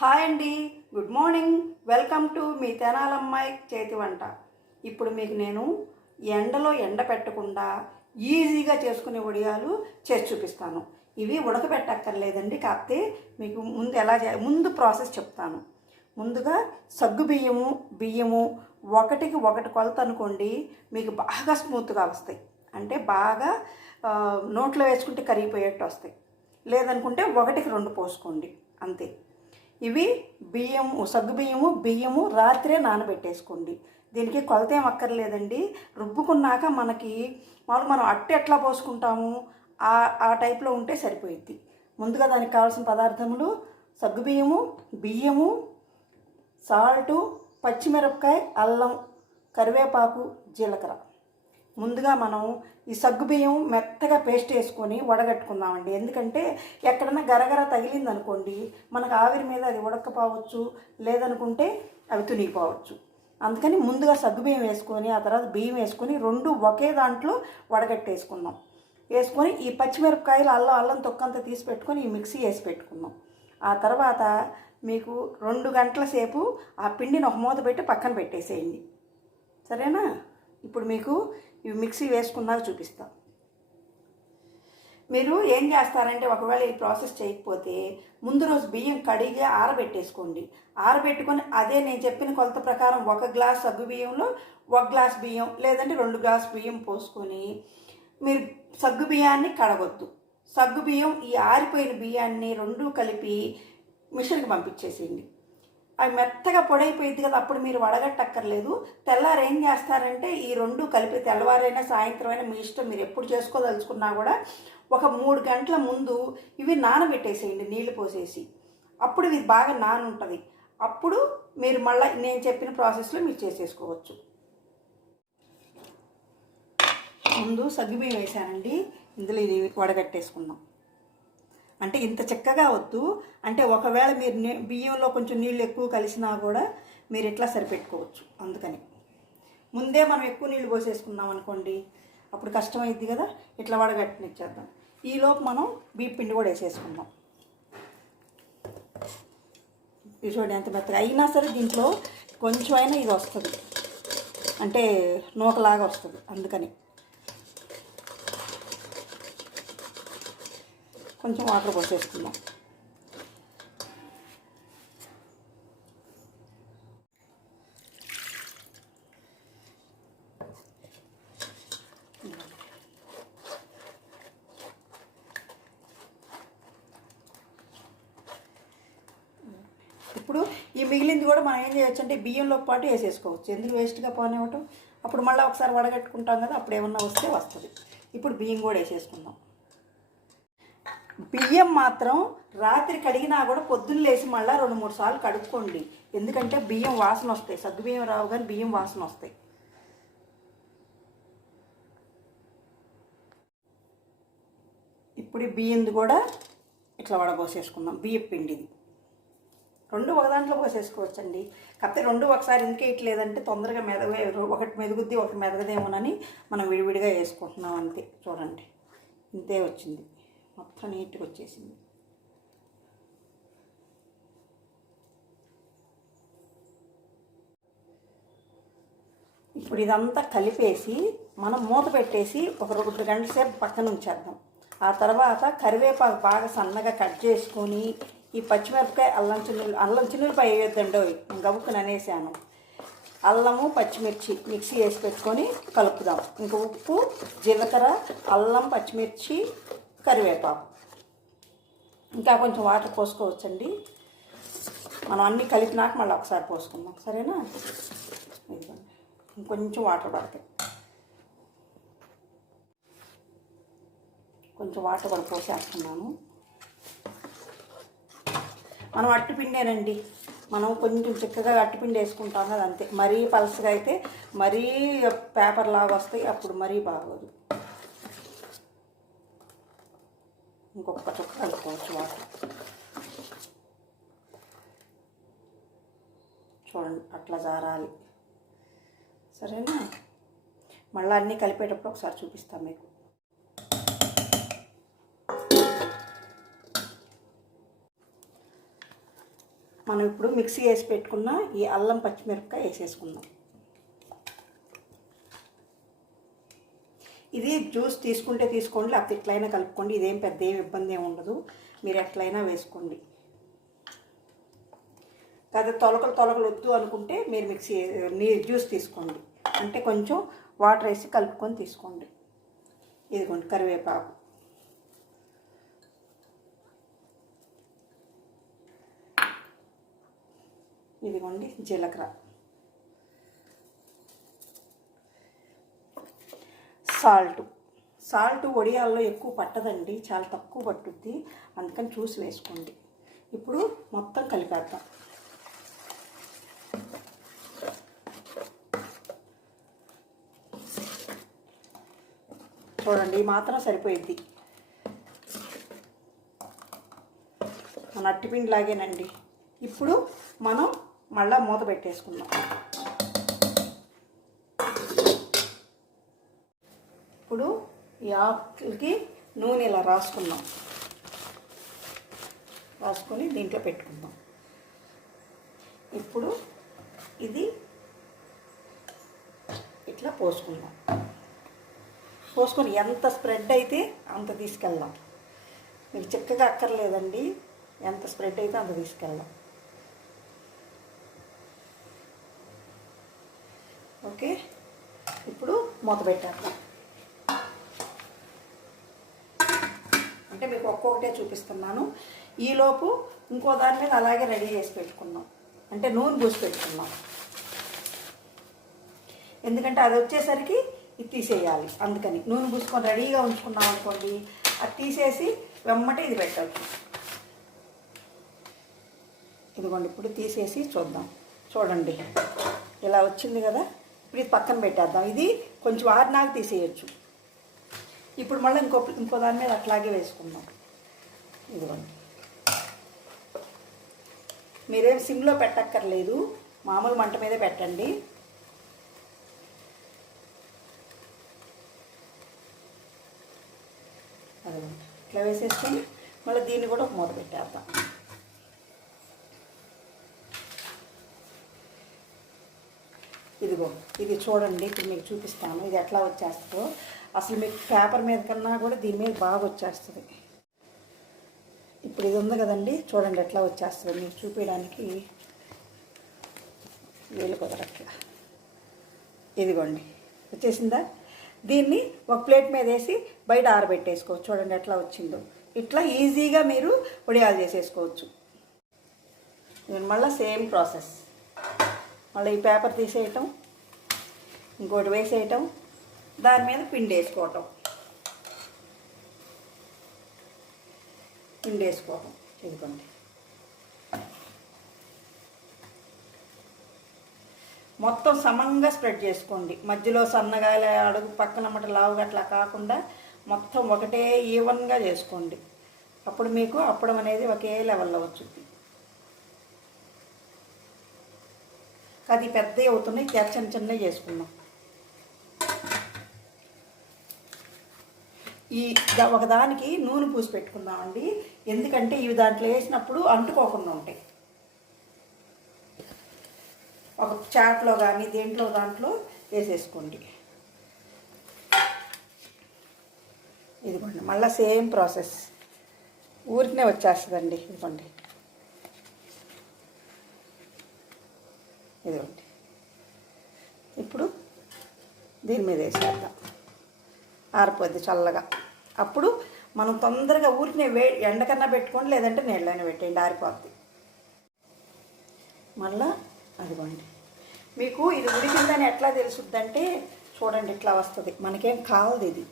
Hi అండి, good morning. Welcome to me తెనాలమ్మాయి చేతి వంట. ఇప్పుడు మీకు నేను ఎండలో ఎండ పెట్టకుండా ఈజీగా చేసుకునే వడియాలు చేసి చూపిస్తాను. ఇవి ఉడకబెట్టక్కర్లేదండి, కాకపోతే మీకు ముందు ప్రాసెస్ చెప్తాను. ముందుగా సగ్గు బియ్యము ఒకటికి ఒకటి కొలత అనుకోండి, మీకు బాగా స్మూత్గా వస్తాయి. అంటే బాగా నోట్లో వేసుకుంటే కరిగిపోయేట్టు వస్తాయి. లేదనుకుంటే ఒకటికి రెండు పోసుకోండి, అంతే. ఇవి సగ్గు బియ్యము రాత్రే నానబెట్టేసుకోండి. దీనికి కొలత ఏం అక్కర్లేదండి. రుబ్బుకున్నాక మనం అట్టు ఎట్లా పోసుకుంటాము ఆ టైప్లో ఉంటే సరిపోయిద్ది. ముందుగా దానికి కావాల్సిన పదార్థములు సగ్గు బియ్యము, సాల్టు, పచ్చిమిరపకాయ, అల్లం, కరివేపాకు, జీలకర్ర. ముందుగా మనం ఈ సగ్గుబియ్యం మెత్తగా పేస్ట్ వేసుకొని వడగట్టుకుందామండి. ఎందుకంటే ఎక్కడన్నా గరగర తగిలిందనుకోండి, మనకు ఆవిరి మీద అది ఉడకపోవచ్చు, లేదనుకుంటే అవి తునిగిపోవచ్చు. అందుకని ముందుగా సగ్గుబియ్యం వేసుకొని ఆ తర్వాత బియ్యం వేసుకొని రెండు ఒకే దాంట్లో వడగట్టేసుకుందాం. వేసుకొని ఈ పచ్చిమిరపకాయలు అల్లం తొక్కంతా తీసి పెట్టుకొని ఈ మిక్సీ వేసి పెట్టుకుందాం. ఆ తర్వాత మీకు 2 గంటల సేపు ఆ పిండిని ఒక మూత పెట్టి పక్కన పెట్టేసేయండి, సరేనా? ఇప్పుడు మీకు ఇవి మిక్సీ వేసుకున్నాక చూపిస్తాం. మీరు ఏం చేస్తారంటే, ఒకవేళ ఈ ప్రాసెస్ చేయకపోతే ముందు రోజు బియ్యం కడిగి ఆరబెట్టేసుకోండి. ఆరబెట్టుకొని అదే నేను చెప్పిన కొలత ప్రకారం 1 గ్లాస్ సగ్గు బియ్యంలో 1 గ్లాస్ బియ్యం, లేదంటే 2 గ్లాస్ బియ్యం పోసుకొని మీరు సగ్గు బియ్యాన్ని కడగొద్దు. సగ్గు బియ్యం ఈ ఆరిపోయిన బియ్యాన్ని రెండూ కలిపి మిషన్కి పంపించేసేయండి. అవి మెత్తగా పొడైపోయింది కదా, అప్పుడు మీరు వడగట్టక్కర్లేదు. తెల్లారు ఏం చేస్తారంటే ఈ రెండు కలిపి తెల్లవారైనా సాయంత్రం అయినా మీ ఇష్టం, మీరు ఎప్పుడు చేసుకోదలుచుకున్నా కూడా ఒక 3 గంటల ముందు ఇవి నానబెట్టేసేయండి నీళ్లు పోసేసి. అప్పుడు ఇది బాగా నానుంటుంది. అప్పుడు మీరు మళ్ళీ నేను చెప్పిన ప్రాసెస్లో మీరు చేసేసుకోవచ్చు. ముందు సగ్గుబియ్యం వేసానండి, ఇందులో ఇది వడగట్టేసుకుందాం. అంటే ఇంత చిక్కగా వద్దు, అంటే ఒకవేళ మీరు బియ్యంలో కొంచెం నీళ్ళు ఎక్కువ కలిసినా కూడా మీరు ఇట్లా సరిపెట్టుకోవచ్చు. అందుకని ముందే మనం ఎక్కువ నీళ్ళు పోసేసుకున్నాం అనుకోండి, అప్పుడు కష్టమైద్ది కదా. ఇట్లా వడగట్టనిచ్చేద్దాం. ఈలోపు మనం బియ్య పిండి కూడా వేసేసుకుందాం. ఇది చూడండి ఎంత మెత్తగా అయినా సరే దీంట్లో కొంచెం అయినా ఇది వస్తుంది, అంటే నూకలాగా వస్తుంది. అందుకని కొంచెం వాటర్ పోసేసుకుందాం. ఇప్పుడు ఈ మిగిలింది కూడా మనం ఏం చేయొచ్చు అంటే బియ్యంలో పాటు వేసేసుకోవచ్చు. ఎందుకు వేస్ట్గా పోనివ్వటం, అప్పుడు మళ్ళీ ఒకసారి వడగట్టుకుంటాం కదా, అప్పుడు ఏమన్నా వస్తే వస్తుంది. ఇప్పుడు బియ్యం కూడా వేసేసుకుందాం. బియ్యం మాత్రం రాత్రి కడిగినా కూడా పొద్దున్న లేచి మళ్ళీ 2-3 సార్లు కడుక్కోండి. ఎందుకంటే బియ్యం వాసన వస్తాయి. సగ్గు బియ్యం రావు కానీ బియ్యం వాసన వస్తాయి. ఇప్పుడు బియ్యంది కూడా ఇట్లా వడబోసేసుకుందాం. బియ్యం పిండిది రెండు ఒక దాంట్లో పోసేసుకోవచ్చండి. కాకపోతే రెండు ఒకసారి ఎందుకు వేయట్లేదంటే తొందరగా ఒకటి మెదుగుద్ది ఒకటి మెదగదేమోనని మనం విడివిడిగా వేసుకుంటున్నాం అంతే. చూడండి ఇంతే వచ్చింది, మొత్తం నీట్గా వచ్చేసింది. ఇప్పుడు ఇదంతా కలిపేసి మనం మూత పెట్టేసి ఒక 2 గంటల సేపు పక్కన ఉంచేద్దాం. ఆ తర్వాత కరివేపాకు బాగా సన్నగా కట్ చేసుకొని ఈ పచ్చిమిరపకాయ అల్లం చిన్నులపాయ వేయొద్దండో, గబుక్కుని అనేసాను. అల్లము పచ్చిమిర్చి మిక్సీ వేసి పెట్టుకొని కలుపుదాం. ఇంకా ఉప్పు, జీలకర్ర, అల్లం, పచ్చిమిర్చి, కరివేపాకు, ఇంకా కొంచెం వాటర్ పోసుకోవచ్చండి. మనం అన్నీ కలిపినాక మళ్ళీ ఒకసారి పోసుకుందాం, సరేనా? ఇంకొంచెం వాటర్ పడతాయి, కొంచెం వాటర్ కూడా పోసేస్తున్నాను. మనం అట్టుపిండేనండి, మనం కొంచెం చిక్కగా అట్టుపిండి వేసుకుంటాం కదా, అంతే. మరీ పలసగా అయితే మరీ పేపర్ లాగా వస్తాయి, అప్పుడు మరీ బాగోదు. ఇంకొక చుక్క కలుపుకోవచ్చు వాటర్. చూడండి అట్లా జారాలి, సరేనా? మళ్ళీ అన్నీ కలిపేటప్పుడు ఒకసారి చూపిస్తాను మీకు. మనం ఇప్పుడు మిక్సీ వేసి పెట్టుకున్న ఈ అల్లం పచ్చిమిరపకాయ వేసేసుకుందాం. ఇది జ్యూస్ తీసుకుంటే తీసుకోండి, లేకపోతే ఎట్లయినా కలుపుకోండి. ఇదేం పెద్ద ఏం ఇబ్బంది ఏమి ఉండదు, మీరు ఎట్లయినా వేసుకోండి. కాదు తొలకలు వద్దు అనుకుంటే మీరు జ్యూస్ తీసుకోండి, అంటే కొంచెం వాటర్ వేసి కలుపుకొని తీసుకోండి. ఇదిగోండి కరివేపాకు, ఇదిగోండి జీలకర్ర, సాల్ట్ వడియాల్లో ఎక్కువ పట్టదండి, చాలా తక్కువ పట్టుద్ది, అందుకని చూసి వేసుకోండి. ఇప్పుడు మొత్తం కలిపేద్దాం. చూడండి ఈ మాత్రం సరిపోయిద్ది. మన అట్టిపిండి లాగేనండి. ఇప్పుడు మనం మళ్ళీ మూత పెట్టేసుకుందాం. ఇప్పుడు ఈ ఆకులకి నూనె ఇలా రాసుకుందాం, రాసుకొని దీంట్లో పెట్టుకుందాం. ఇప్పుడు ఇది ఇట్లా పోసుకుందాం. పోసుకొని ఎంత స్ప్రెడ్ అయితే అంత తీసుకెళ్దాం. మీకు చిక్కగా అక్కర్లేదండి, ఎంత స్ప్రెడ్ అయితే అంత తీసుకెళ్దాం. ఓకే, ఇప్పుడు మూత పెట్టేద్దాం. అంటే మీకు ఒక్కొక్కటే చూపిస్తున్నాను. ఈలోపు ఇంకో దాని మీద అలాగే రెడీ చేసి పెట్టుకున్నాం, అంటే నూనె పూసి పెట్టుకున్నాం. ఎందుకంటే అది వచ్చేసరికి ఇది తీసేయాలి, అందుకని నూనె పూసుకొని రెడీగా ఉంచుకున్నాం అనుకోండి, అది తీసేసి వెమ్మటే ఇది పెట్టవచ్చు. ఇదిగోండి ఇప్పుడు తీసేసి చూద్దాం. చూడండి ఇలా వచ్చింది కదా. ఇప్పుడు ఇది పక్కన పెట్టేద్దాం. ఇది కొంచెం ఆరినాక తీసేయచ్చు. ఇప్పుడు మళ్ళీ ఇంకో దాని మీద అట్లాగే వేసుకుందాం. ఇదిగోండి, మీరేం సిమ్లో పెట్టక్కర్లేదు, మామూలు మంట మీదే పెట్టండి. అదిగోండి ఇట్లా వేసేసుకొని మళ్ళీ దీన్ని కూడా ఒక మూత పెట్టేద్దాం. ఇదిగో ఇది చూడండి, ఇప్పుడు మీకు చూపిస్తాను ఇది ఎట్లా వచ్చేస్తుందో. అసలు మీకు పేపర్ మీద కన్నా కూడా దీని మీద బాగా వచ్చేస్తుంది. ఇప్పుడు ఇది ఉంది కదండి, చూడండి ఎట్లా వచ్చేస్తుంది. మీకు చూపించడానికి వేలు కుదరట్లా. ఇదిగోండి వచ్చేసిందా. దీన్ని ఒక ప్లేట్ మీద వేసి బయట ఆరబెట్టేసుకోవచ్చు. చూడండి ఎట్లా వచ్చిందో. ఇట్లా ఈజీగా మీరు వడియాలు చేసేసుకోవచ్చు. మళ్ళీ సేమ్ ప్రాసెస్. మళ్ళీ ఈ పేపర్ తీసేయటం, ఇంకోటి వేసేయటం, దాని మీద పిండి వేసుకోవటం. ఇదిగోండి మొత్తం సమంగా స్ప్రెడ్ చేసుకోండి. మధ్యలో సన్నగా అడుగు పక్కన మట లావుగా అట్లా కాకుండా మొత్తం ఒకటే ఈవెన్గా చేసుకోండి. అప్పుడు మీకు అప్పడం అనేది ఒకే లెవెల్లో వచ్చింది. అది పెద్దవి అవుతున్నాయి, చిన్న చిన్నవి చేసుకున్నాం. ఈ ఒకదానికి నూనె పూసి పెట్టుకుందామండి, ఎందుకంటే ఇవి దాంట్లో వేసినప్పుడు అంటుకోకుండా ఉంటాయి. ఒక చాట్లో కానీ దేంట్లో దాంట్లో వేసేసుకోండి. ఇదిగోండి మళ్ళీ సేమ్ ప్రాసెస్, ఊరికనే వచ్చేస్తుందండి. ఇదిగోండి ఇదిగోండి ఇప్పుడు దీని మీద వేసేద్దాం, ఆరిపోద్ది చల్లగా. అప్పుడు మనం తొందరగా ఊరికనే ఎండకన్నా పెట్టుకోండి, లేదంటే నీళ్ళైనా పెట్టేయండి, ఆరిపోద్ది. మళ్ళా అదిగోండి మీకు ఇది ఉడికిందని ఎట్లా తెలుసుద్దంటే చూడండి ఇట్లా వస్తుంది. మనకేం కావదు ఇది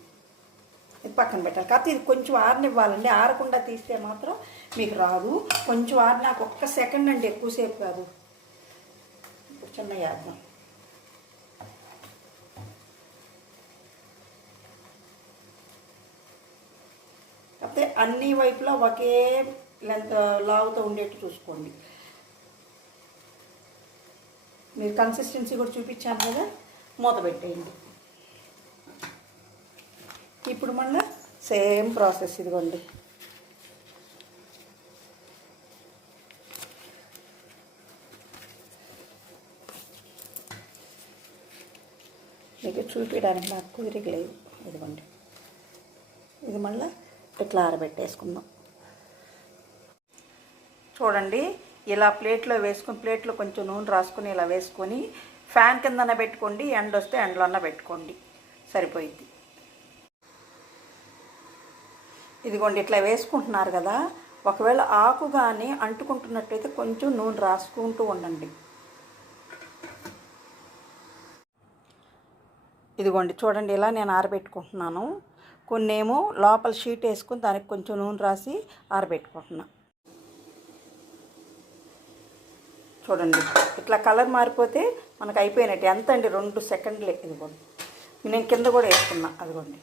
పక్కన పెట్టాలి. కాకపోతే ఇది కొంచెం ఆరనివ్వాలండి, ఆరకుండా తీస్తే మాత్రం మీకు రాదు. కొంచెం ఆరినాక ఒక్క సెకండ్ అంటే ఎక్కువసేపు కాదు. ఇప్పుడు చిన్న వేద్దాం. కాకపోతే అన్ని వైపులా ఒకే లెంత్ లావుతో ఉండేట్టు చూసుకోండి. మీరు కన్సిస్టెన్సీ కూడా చూపించాను కదా, మూత పెట్టేయండి. ఇప్పుడు మళ్ళీ సేమ్ ప్రాసెస్. ఇదిగోండి మీకు చూపించడానికి నాకు కుదిరిక లేదు. ఇదిగోండి, ఇది మళ్ళీ ఇట్లా ఆరబెట్టేసుకుందాం. చూడండి, ఇలా ప్లేట్లో వేసుకొని, ప్లేట్లో కొంచెం నూనె రాసుకొని ఇలా వేసుకొని ఫ్యాన్ కిందన పెట్టుకోండి. ఎండ వస్తే ఎండలోనే పెట్టుకోండి, సరిపోయిద్ది. ఇదిగోండి, ఇట్లా వేసుకుంటున్నారు కదా, ఒకవేళ ఆకు కానీ అంటుకుంటున్నట్టయితే కొంచెం నూనె రాసుకుంటూ ఉండండి. ఇదిగోండి చూడండి, ఇలా నేను ఆరబెట్టుకుంటున్నాను. కొన్నేమో లోపల షీట్ వేసుకొని దానికి కొంచెం నూనె రాసి ఆరబెట్టుకుంటున్నాను. చూడండి, ఇట్లా కలర్ మారిపోతే మనకు అయిపోయినట్టు. ఎంత అండి, 2 సెకండ్లే. ఇదిగోండి, నేను కింద కూడా వేసుకున్నా. అదిగోండి,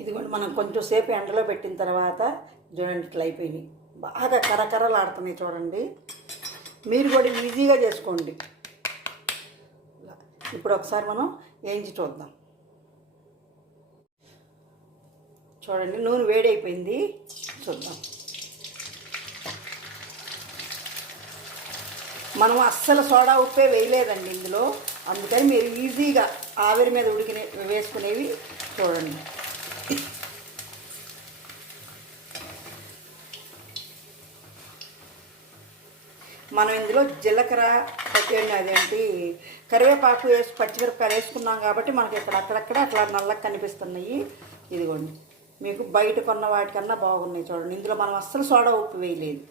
ఇదిగోండి, మనం కొంచెం సేపు ఎండలో పెట్టిన తర్వాత చూడండి ఇట్లా అయిపోయినాయి. బాగా కరకరలాడుతున్నాయి. చూడండి, మీరు కూడా ఈజీగా చేసుకోండి. ఇప్పుడు ఒకసారి మనం వేయించి చూద్దాం. చూడండి, నూనె వేడైపోయింది, చూద్దాం. మనం అస్సలు సోడా ఉప్పే వేయలేదండి ఇందులో, అందుకని మీరు ఈజీగా ఆవిరి మీద వేసుకునేవి చూడండి. మనం ఇందులో జీలకర్ర, అదేంటి కరివేపాకు వేసి పచ్చిమిరపకాయలు వేసుకున్నాం కాబట్టి మనకి ఇక్కడ అక్కడక్కడ అట్లా నల్లగా కనిపిస్తున్నాయి. ఇదిగోండి, మీకు బయట కొన్న వాటికన్నా బాగున్నాయి. చూడండి, ఇందులో మనం అస్సలు సోడా ఉప్పు వేయలేదు.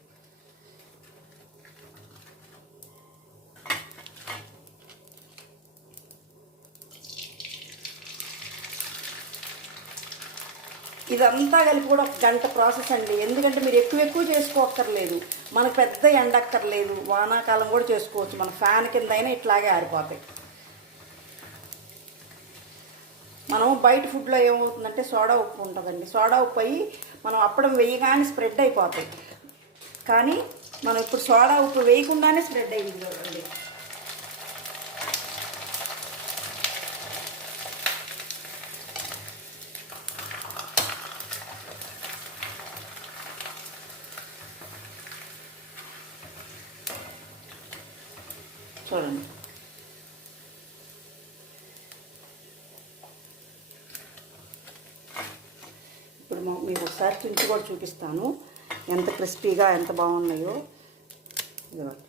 ఇదంతా కలిపి కూడా 1 గంట ప్రాసెస్ అండి. ఎందుకంటే మీరు ఎక్కువ చేసుకోక్కర్లేదు, మనకు పెద్ద ఎండక్కర్లేదు. వానాకాలం కూడా చేసుకోవచ్చు. మన ఫ్యాన్ కింద అయినా ఇట్లాగే ఆరిపోతాయి. మనం బయట ఫుడ్లో ఏమవుతుందంటే సోడా ఉప్పు ఉంటుందండి. సోడా ఉప్పు అయ్యి మనం అప్పడం వేయగానే స్ప్రెడ్ అయిపోతాయి. కానీ మనం ఇప్పుడు సోడా ఉప్పు వేయకుండానే స్ప్రెడ్ అయ్యింది. చూడండి, చూడండి. ఇప్పుడు మీకు ఒకసారి తుంచి కూడా చూపిస్తాను ఎంత క్రిస్పీగా ఎంత బాగున్నాయో. ఇదిగోండి,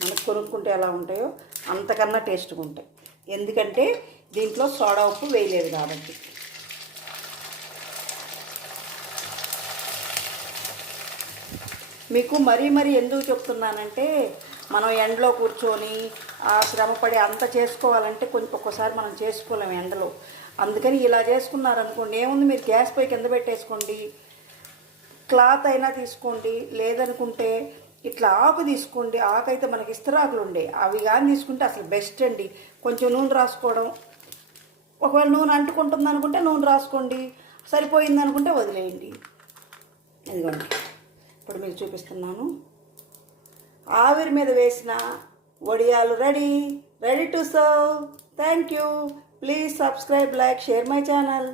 మనకు కొనుక్కుంటే ఎలా ఉంటాయో అంతకన్నా టేస్ట్గా ఉంటాయి. ఎందుకంటే దీంట్లో సోడా ఉప్పు వేయలేదు కాబట్టి. మీకు మరీ ఎందుకు చెప్తున్నానంటే, మనం ఎండలో కూర్చొని ఆ శ్రమపడి అంత చేసుకోవాలంటే కొంచెం ఒక్కోసారి మనం చేసుకోలేము ఎండలో. అందుకని ఇలా చేసుకున్నారనుకోండి, ఏముంది, మీరు గ్యాస్ పై కింద పెట్టేసుకోండి, క్లాత్ అయినా తీసుకోండి, లేదనుకుంటే ఇట్లా ఆకు తీసుకోండి. ఆకు అయితే మనకి ఇస్తరాకులు ఉండే, అవి కానీ తీసుకుంటే అసలు బెస్ట్ అండి. కొంచెం నూనె రాసుకోవడం, ఒకవేళ నూనె అంటుకుంటుంది అనుకుంటే నూనె రాసుకోండి, సరిపోయింది అనుకుంటే వదిలేయండి. ఇదిగోండి, ఇప్పుడు మీకు చూపిస్తున్నాను. ఆవిరి మీద వేసిన వడియాలు ready to serve. Thank you. Please subscribe, like, share my channel.